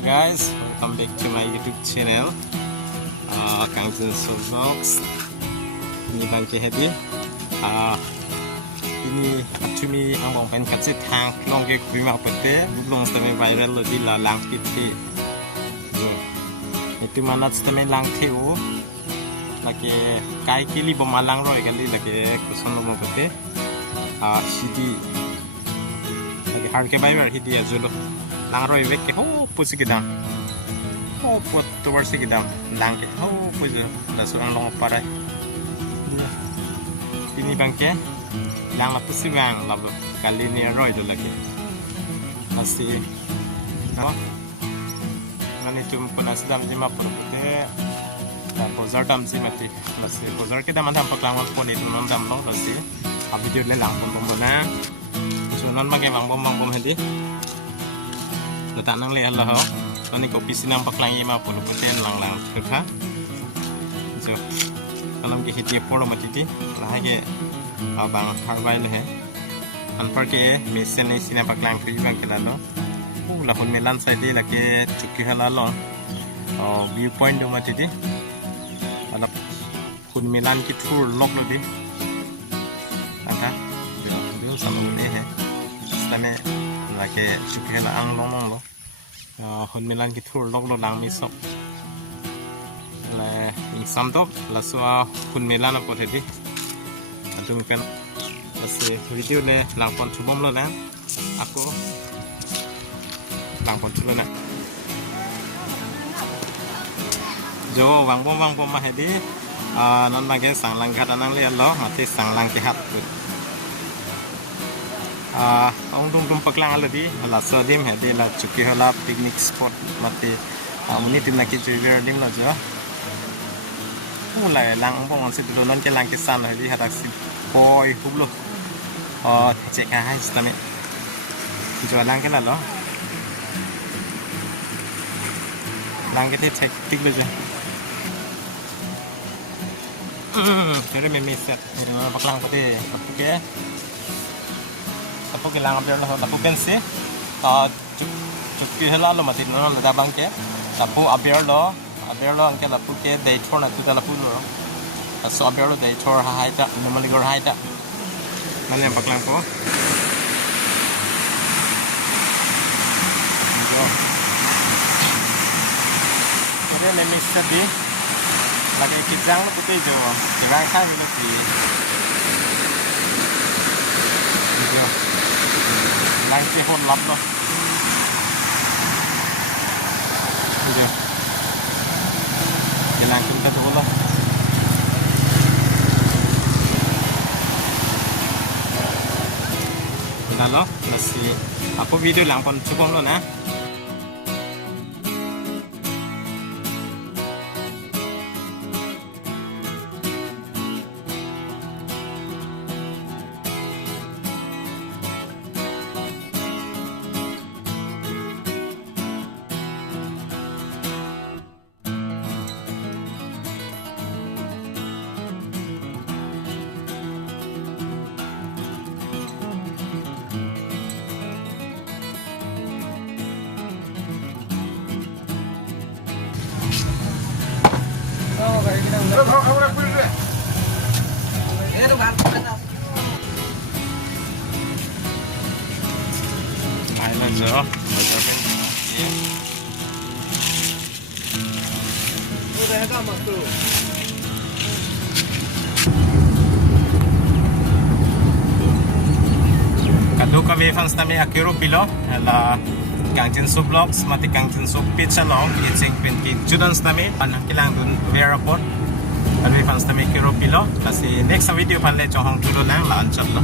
Hi guys, welcome back to my YouTube channel. Kang Jinso Vlogs. Ini bang Kehedi. Ini actually Anglong pen katse thang long ke kuima pete bublong stame viral lo di la lang piti. Itu mana stame lang theu. Lagi kai kili bomalang roi kali lagi kusono mo pete. Hidi. Lagi har ke viral hidi ajulo. Lang roi vek ke ho pusi gedang. Ho pot towards gedang. Lang ke ho pusi da so Anglong parai. Ini bangke lang la pusi bang la kalioni roi do lagi. Masih no. Mani tum pun asdam jima purte. Dan pozar dam si mati. Masih pozar kita mandam paklang pun itu mandam no masih. Video le lang pun na. So non magai bang bom hedi. Letak nang le Allah ho. Ni kopi sinam paklang ima pun puten lang terha. So alam ke hiti poro matiti lagi abang karbi le anpar ke mesin ni sinam paklang free bang kelalo lahun melan side lagi cuki halalo view point do matiti ala kun melan ki tour lok lo di anta dia sama ni he sana lagi cuki hala Anglong lo hun melan ki tour lok lo lang mi sok le samtok la soa kun melan apa tadi adung kan masih video le langpon cubom lo na aku langpon coba na jo wang bom mah hedi non mage sang lang kata nang le lo mati sang lang ki hat ong dung paklang aladi la so dim hedi la chuki hala picnic spot mati uni tim na ki jewel dim la jo mulai lang bong on situ non ke lang kisan hedi hadak si boy hublo cek hai stame jo lang ke la lo lang ke cek tik lo jo kere me set ini paklang pate oke tapu ke lang abder lo tapu ben se chuki hala lo mati non da bang ke tapu abder lo angke lapu ke dei thor na tu da lapu lo so abder lo dei thor hai ta normally gor hai ta mane paklang ko jo ade le mix di lagi kijang lo putih jo dirang kha mi lo ti jo lang ke hon lap lo jo langsung ke bola. Lalu masih aku video langpon cukup lo na. Island zo, Kado kami fans nami akiro pilo, ala Kang Jinso Vlogs, mati Kang Jinso pizza long, itsing pinki judans nami, anang kilang dun veraport. Kami fans nami kiro pilo, kasi next video panle chong hong tulo lang laan chat lo.